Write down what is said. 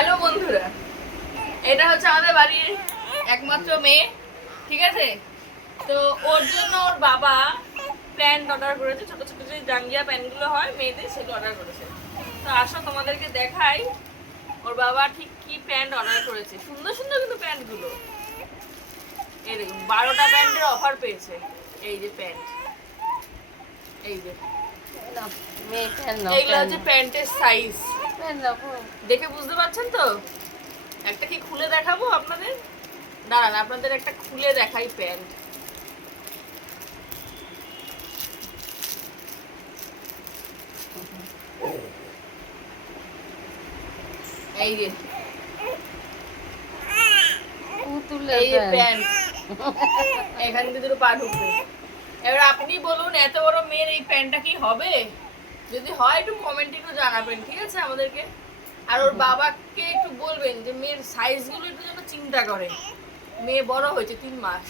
Hello বন্ধুরা, এটা হচ্ছে আমাদের বাড়ির একমাত্র মেয়ে, ঠিক আছে? তো ওর জন্য ওর বাবা প্যান্ট অর্ডার করেছে, ছোট ছোট যে জাঙ্গিয়া প্যান্টগুলো হয় মেয়েদের, সেগুলো অর্ডার করেছে। তো আসো তোমাদেরকে দেখাই ওর বাবা ঠিক কি প্যান্ট অর্ডার করেছে। সুন্দর সুন্দর কিন্তু প্যান্টগুলো, এই দেখুন 12টা প্যান্টের অফার পেয়েছে। এই যে প্যান্ট, এই যে এইগুলো হচ্ছে প্যান্টের সাইজ, দেখে বুঝতে পারছেন তো? একটা কি খুলে দেখাবো আপনাদের? দাঁড়ান, আপনাদের একটা খুলে দেখাই প্যান্ট। এই যে এই যে প্যান্ট, এখান থেকে দুটো পা ঢুকবে। এবার আপনি বলুন, এত বড় মেয়ের এই প্যান্টটা কি হবে? যদি হয় একটু কমেন্টে একটু জানাবেন, ঠিক আছে আমাদেরকে। আর ওর বাবাকে একটু বলবেন যে মেয়ের সাইজগুলো একটু যেন চিন্তা করে। মেয়ে বড় হয়েছে 3 মাস।